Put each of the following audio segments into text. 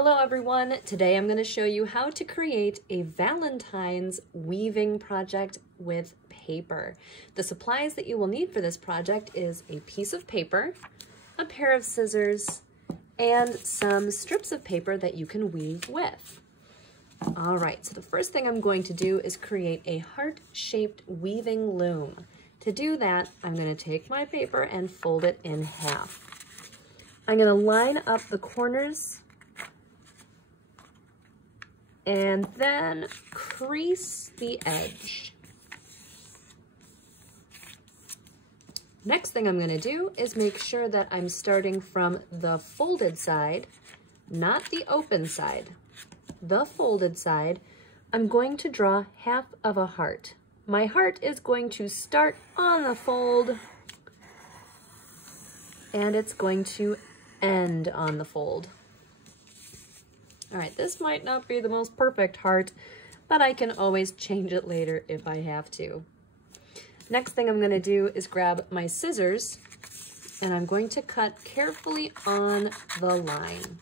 Hello everyone, today I'm going to show you how to create a Valentine's weaving project with paper. The supplies that you will need for this project is a piece of paper, a pair of scissors, and some strips of paper that you can weave with. Alright, so the first thing I'm going to do is create a heart-shaped weaving loom. To do that, I'm going to take my paper and fold it in half. I'm going to line up the corners and then crease the edge. Next thing I'm going to do is make sure that I'm starting from the folded side, not the open side. The folded side, I'm going to draw half of a heart. My heart is going to start on the fold and it's going to end on the fold. All right, this might not be the most perfect heart, but I can always change it later if I have to. Next thing I'm going to do is grab my scissors and I'm going to cut carefully on the line.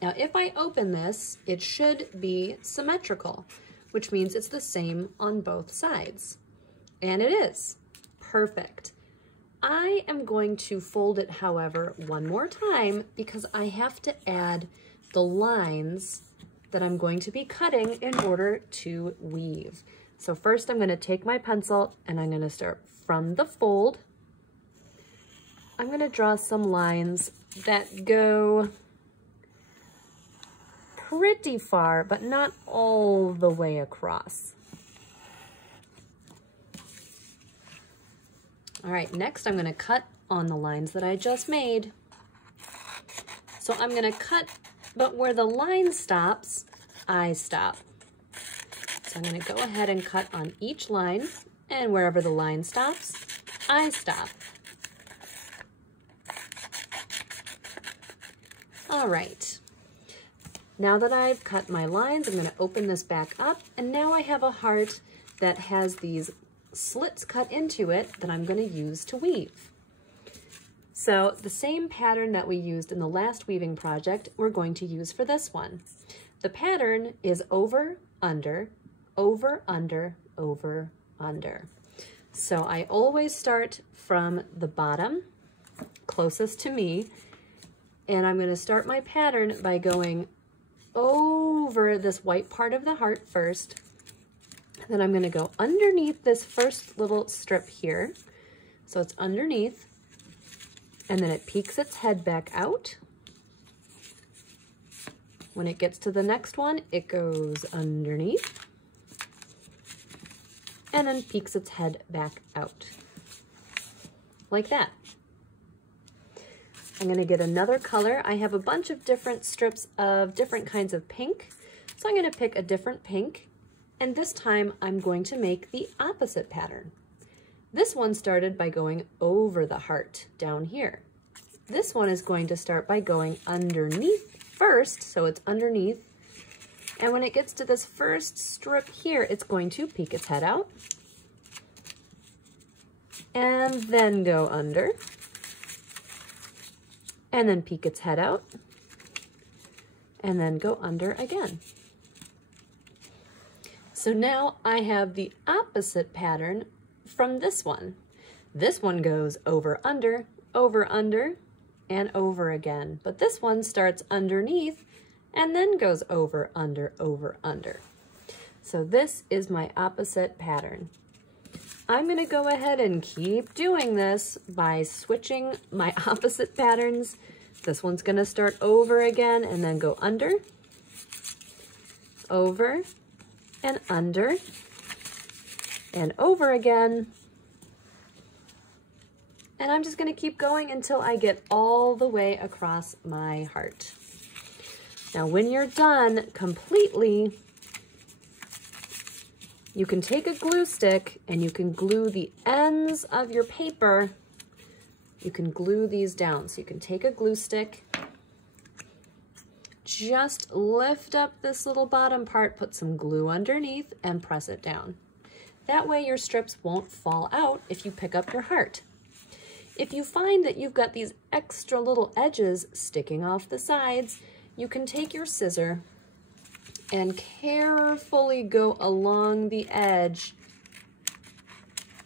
Now, if I open this, it should be symmetrical, which means it's the same on both sides. And it is. Perfect. I am going to fold it, however, one more time because I have to add the lines that I'm going to be cutting in order to weave. So first I'm going to take my pencil and I'm going to start from the fold. I'm going to draw some lines that go pretty far, but not all the way across. All right, next I'm going to cut on the lines that I just made. So I'm going to cut, but where the line stops, I stop. So I'm going to go ahead and cut on each line, and wherever the line stops, I stop. All right. Now that I've cut my lines, I'm going to open this back up, and now I have a heart that has these slits cut into it that I'm going to use to weave. So the same pattern that we used in the last weaving project, we're going to use for this one. The pattern is over, under, over, under, over, under. So I always start from the bottom, closest to me, and I'm going to start my pattern by going over this white part of the heart first. Then I'm going to go underneath this first little strip here. So it's underneath, and then it peeks its head back out. When it gets to the next one, it goes underneath and then peeks its head back out like that. I'm going to get another color. I have a bunch of different strips of different kinds of pink. So I'm going to pick a different pink, and this time I'm going to make the opposite pattern. This one started by going over the heart down here. This one is going to start by going underneath first, so it's underneath. And when it gets to this first strip here, it's going to peek its head out and then go under. And then peek its head out, and then go under again. So now I have the opposite pattern from this one. This one goes over, under, and over again. But this one starts underneath and then goes over, under, under. So this is my opposite pattern. I'm going to go ahead and keep doing this by switching my opposite patterns. This one's going to start over again and then go under, over, and under, and over again. And I'm just going to keep going until I get all the way across my heart. Now, when you're done completely, you can take a glue stick and you can glue the ends of your paper. You can glue these down. So you can take a glue stick, just lift up this little bottom part, put some glue underneath, and press it down. That way your strips won't fall out if you pick up your heart. If you find that you've got these extra little edges sticking off the sides, you can take your scissor and carefully go along the edge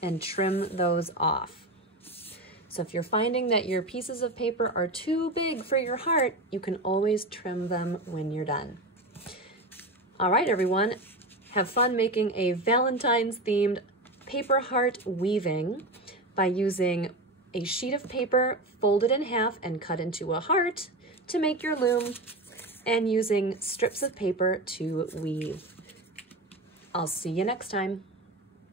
and trim those off. So if you're finding that your pieces of paper are too big for your heart, you can always trim them when you're done. All right, everyone, have fun making a Valentine's themed paper heart weaving by using a sheet of paper folded in half and cut into a heart to make your loom, and using strips of paper to weave. I'll see you next time.